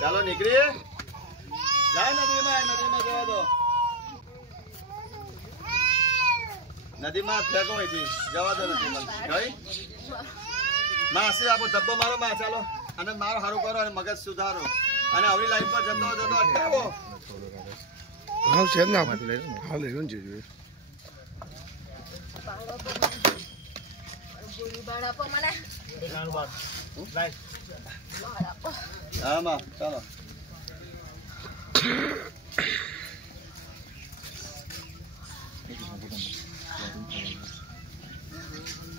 ચાલો નીકળી જાય નદીમાં જવા દો નદીમાં ફેંકો અહીંથી જવા દો નદીમાં ગઈ માસી આપો ધબ્બો મારો માં ચાલો અને મારો સારું કરો અને મગજ સુધારો અને આવી લાઈફ પર જતો અટકાવો હા છે ના હા લઈ લો ને જોઈએ હા માં ચાલો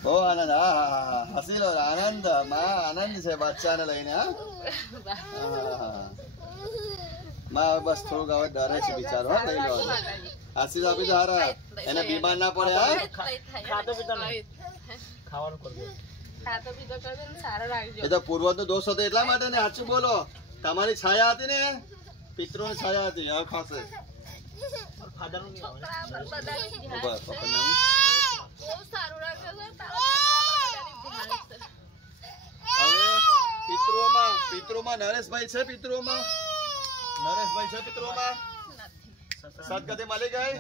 બહુ આનંદ હા હસી લો આનંદ માં આનંદ છે બાદશાહને લઈને હા માં બસ થોડુંક હવે ડરે છે બિચારો હા લઈ લો આશીષ આપી દો હારા એને બીમાર ના પડે હા એ તો પૂર્વજનો દોષ હતો એટલા માટે ને સાચું બોલો તમારી છાયા હતી ને પિતૃની છાયા હતી હવે ખાશે પિતૃમાં નરેશભાઈ છે પિતૃમાં સદગતિ મળી ગઈ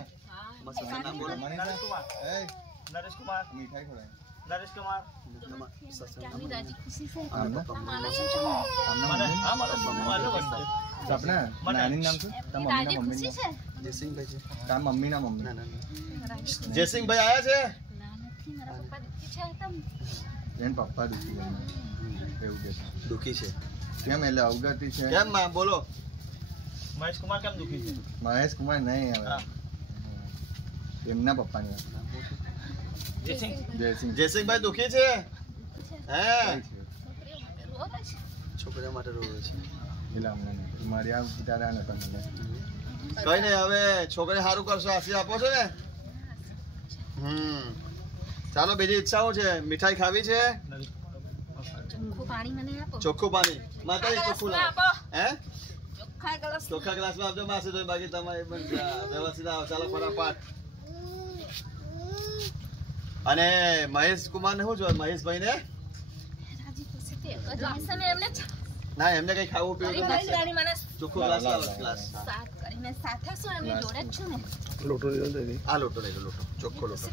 નરેશ કુમાર જયસિંહભાઈ આયા છે પપ્પા દુખી છે કેમ એટલે અવગતિ છે કેમ માં બોલો મહેશ કુમાર કેમ દુખી છે મહેશ કુમાર નહીં હવે એમના પપ્પાની જયસિંહભાઈ દુખી છે હે છોકરા માટે રોવે છે એટલે અમને મારી આ દાદા નતા મને કઈ નહીં હવે છોકરી સારું કરશો આશીષ આપો છો ને ચાલો બીજી ઈચ્છાઓ છે મીઠાઈ ખાવી છે ચોખ્ખું પાણી માતાજી ચોખ્ખું લાવો હે ચોખ્ખા ગ્લાસમાં આપજો માસી તો બાકી તમારે વ્યવસ્થિત આવો ચાલો ફટાફટ અને મહેશ કુમાર ને શું જોયું મહેશભાઈ ને ના એમને કઈ ખાવું પીવું ચોખ્ખું ગ્લાસ લાવો ગ્લાસ લોટો લઈ લો લોટો ચોખ્ખો લોટો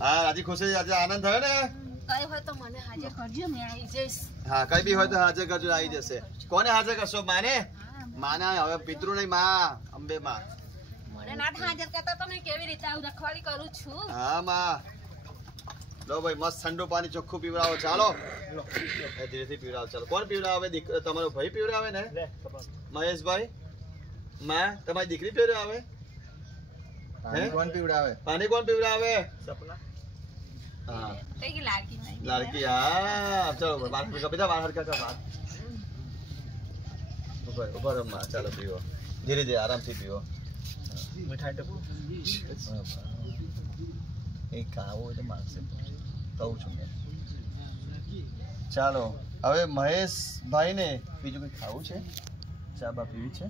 હા રાજી ખુશી આજે આનંદ થયો ને હા કઈ બી હોય તો હાજર કરજો આવી જશે કોને હાજર કરશો માને માને હવે પિતૃ નહીં માં અંબે માં હા માં લો ભાઈ મસ્ત ઠંડુ પાણી ચોખ્ખું પીવડાવો ચાલો ધીરેથી પીવડાવો ચાલો કોણ પીવડાવે તમારો ભાઈ પીવડાવે ને મહેશભાઈ માં તમારી દીકરી પીવડાવે કોણ પીવડાવે પાણી કોણ પીવડાવે સપના લાડકી હા ચાલો બાર ઉભા રમવા ચાલો પીવો ધીરે ધીરે આરામથી પીવો એ ખાવું હોય તો માગશે કહું છું મેં ચાલો હવે મહેશભાઈ ને બીજું કઈ ખાવું છે ચા બા પીવી છે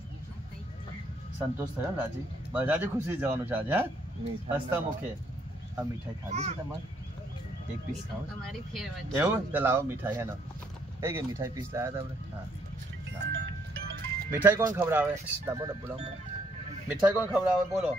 સંતોષ થયો ને રાજી બધાથી ખુશી જવાનું છે આજે હા હસતા મુખે આ મીઠાઈ ખાવી છે તમારે એક પીસ ખાવ એવું તો લાવો મીઠાઈ હેનો કઈ મીઠાઈ પીસ લાવ્યા હતા આપણે હા મીઠાઈ કોણ ખવડાવે મીઠાઈ કોણ ખવડાવે બોલો